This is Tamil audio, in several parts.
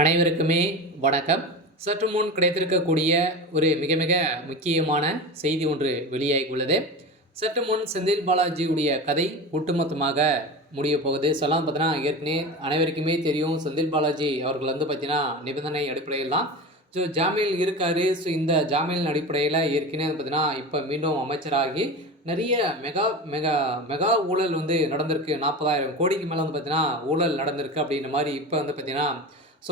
அனைவருக்குமே வணக்கம். சற்று முன் கிடைத்திருக்கக்கூடிய ஒரு மிக மிக முக்கியமான செய்தி ஒன்று வெளியாகி உள்ளது. சற்று முன் செந்தில் பாலாஜியுடைய கதை ஒட்டுமொத்தமாக முடிய போகுது. சொல்லலாம் பார்த்தீங்கன்னா, ஏற்கனவே அனைவருக்குமே தெரியும் செந்தில் பாலாஜி அவர்கள் வந்து பார்த்தீங்கன்னா நிபந்தனை அடிப்படையில் தான் ஜாமீனில் இருக்காரு. இந்த ஜாமீனின் அடிப்படையில் ஏற்கனவே வந்து பார்த்தீங்கன்னா இப்போ மீண்டும் அமைச்சராகி நிறைய மெகா மெகா மெகா ஊழல் வந்து நடந்திருக்கு. 40,000 கோடிக்கு மேலே வந்து பார்த்தீங்கன்னா ஊழல் நடந்திருக்கு அப்படின்ற மாதிரி இப்போ வந்து பார்த்தீங்கன்னா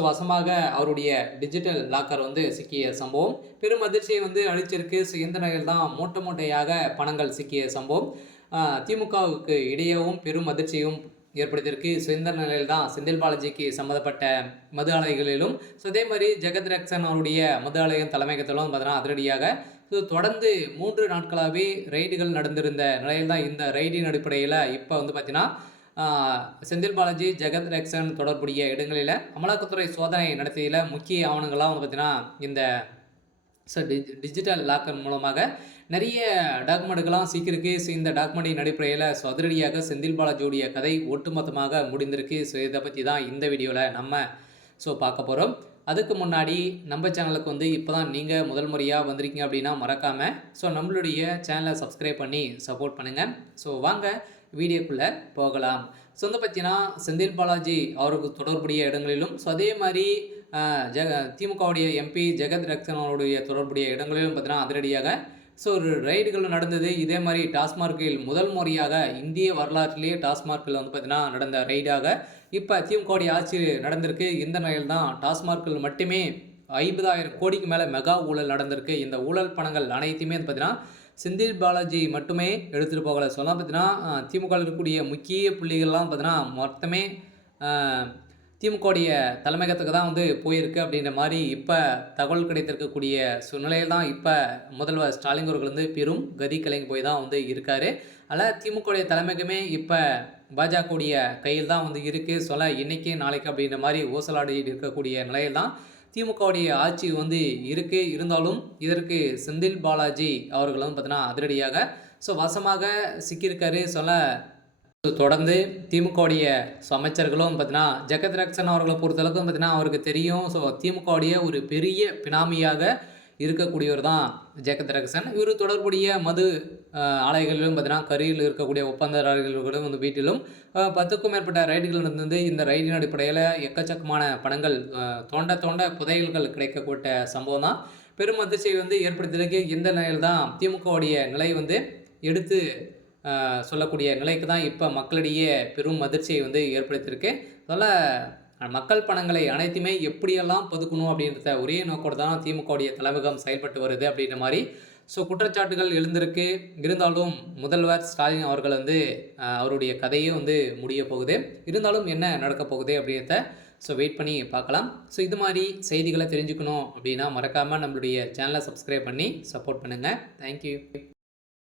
வசமாக அவருடைய டிஜிட்டல் லாக்கர் வந்து சிக்கிய சம்பவம் பெரும் அதிர்ச்சியை வந்து அளிச்சிருக்கு. இந்த நிலையில் தான் மூட்டை மூட்டையாக பணங்கள் சிக்கிய சம்பவம் திமுகவுக்கு இடையேவும் பெரும் அதிர்ச்சியும் ஏற்படுத்தியிருக்கு. இந்த நிலையில் தான் செந்தில் பாலாஜிக்கு சம்மந்தப்பட்ட மது ஆலைகளிலும் அதே மாதிரி ஜெகத் ரக்ஷன் அவருடைய மது ஆலயம் தலைமையகத்திலும் பார்த்தீங்கன்னா அதிரடியாக தொடர்ந்து 3 நாட்களாகவே ரெய்டுகள் நடந்திருந்த நிலையில் தான் இந்த ரெய்டின் அடிப்படையில் இப்போ வந்து பார்த்தீங்கன்னா செந்தில் பாலாஜி, ஜெகத் ரக்ஷன் தொடர்புடைய இடங்களில் அமலாக்கத்துறை சோதனை நடத்தியதில் முக்கிய ஆவணங்கள்லாம் வந்து பார்த்தீங்கன்னா இந்த டிஜிட்டல் லாக்கர் மூலமாக நிறைய டாக்குமெண்ட்டுகள்லாம் சீக்கிருக்கு. இந்த டாக்குமெண்டின் அடிப்படையில் அதிரடியாக செந்தில் பாலாஜியுடைய கதை ஒட்டுமொத்தமாக முடிந்திருக்கு. இதை பற்றி தான் இந்த வீடியோவில் நம்ம பார்க்க போகிறோம். அதுக்கு முன்னாடி நம்ம சேனலுக்கு வந்து இப்போ தான் நீங்கள் முதல் முறையாக வந்திருக்கீங்க அப்படின்னா மறக்காமல் நம்மளுடைய சேனலை சப்ஸ்கிரைப் பண்ணி சப்போர்ட் பண்ணுங்கள். வாங்க வீடியோக்குள்ளே போகலாம். வந்து பார்த்தீங்கன்னா செந்தில் பாலாஜி அவருக்கு தொடர்புடைய இடங்களிலும் அதே மாதிரி திமுகவுடைய எம்பி ஜெகத் ரக்ஷன் அவருடைய தொடர்புடைய இடங்களிலும் பார்த்தீங்கன்னா அதிரடியாக ஒரு ரைடுகள் நடந்தது. இதே மாதிரி டாஸ்மார்க்கில் முதல் முறையாக இந்திய வரலாற்றிலேயே டாஸ்மார்க்கில் வந்து பார்த்தீங்கன்னா நடந்த ரைடாக இப்போ திமுகவுடைய ஆட்சி நடந்திருக்கு. இந்த நிலையில் தான் டாஸ்மார்க்கில் மட்டுமே 50,000 கோடிக்கு மேலே மெகா ஊழல் நடந்திருக்கு. இந்த ஊழல் பணங்கள் அனைத்துமே வந்து பார்த்தீங்கன்னா செந்தில் பாலாஜி மட்டுமே எடுத்துகிட்டு போகலை. சொன்னால் பார்த்தீங்கன்னா திமுக இருக்கக்கூடிய முக்கிய புள்ளிகள்லாம் பார்த்தீங்கன்னா மொத்தமே திமுகவுடைய தலைமையகத்துக்கு தான் வந்து போயிருக்கு அப்படின்ற மாதிரி இப்போ தகவல் கிடைத்திருக்கக்கூடிய சூழ்நிலையில் தான் இப்போ முதல்வர் ஸ்டாலின் அவர்கள் வந்து பெரும் கதி கலங்கி போய் தான் வந்து இருக்கார். அதில் திமுகவுடைய தலைமையகமே இப்போ பாஜகவுடைய கையில் தான் வந்து இருக்குது. இன்றைக்கி நாளைக்கு அப்படின்ற மாதிரி ஊசலாடி இருக்கக்கூடிய நிலையில் தான் திமுகவுடைய ஆட்சி வந்து இருக்குது. இருந்தாலும் இதற்கு செந்தில் பாலாஜி அவர்கள் வந்து பார்த்தீங்கன்னா அதிரடியாக வசமாக சிக்கியிருக்காரு. தொடர்ந்து திமுகவுடைய அமைச்சர்களும் பார்த்தீங்கன்னா ஜெகத் ரக்ஷன் அவர்களை பொறுத்தளவுக்கு பார்த்தீங்கன்னா அவருக்கு தெரியும். திமுகவுடைய ஒரு பெரிய பினாமியாக இருக்கக்கூடியவர் தான் ஜெகத் ரக்ஷன். இவர் தொடர்புடைய மது ஆலைகளிலும் பார்த்தீங்கன்னா கரியில் இருக்கக்கூடிய ஒப்பந்ததாரர்களும் வந்து வீட்டிலும் 10க்கும் மேற்பட்ட ரைடுகள் நடந்தது. இந்த ரைடின் அடிப்படையில் எக்கச்சக்கமான பணங்கள் தோண்ட புதையல்கள் கிடைக்கக்கூடிய சம்பவம் தான் பெரும் அதிர்ச்சியை வந்து ஏற்படுத்தியிருக்கு. இந்த நிலையில் தான் திமுகவுடைய நிலை வந்து எடுத்து சொல்லக்கூடிய நிலைக்கு தான் இப்போ மக்களிடையே பெரும் அதிர்ச்சியை வந்து ஏற்படுத்தியிருக்கு. மக்கள் பணங்களை அனைத்துமே எப்படியெல்லாம் பதுக்கணும் அப்படின்றத ஒரே நோக்கோடு தான் திமுகவுடைய தலைமையகம் செயல்பட்டு வருது அப்படின்ற மாதிரி குற்றச்சாட்டுகள் எழுந்திருக்கு. இருந்தாலும் முதல்வர் ஸ்டாலின் அவர்கள் வந்து அவருடைய கதையே வந்து முடிய போகுது. இருந்தாலும் என்ன நடக்க போகுது அப்படின்றத வெயிட் பண்ணி பார்க்கலாம். இது மாதிரி செய்திகளை தெரிஞ்சுக்கணும் அப்படின்னா மறக்காமல் நம்மளுடைய சேனலை சப்ஸ்கிரைப் பண்ணி சப்போர்ட் பண்ணுங்கள். தேங்க்யூ.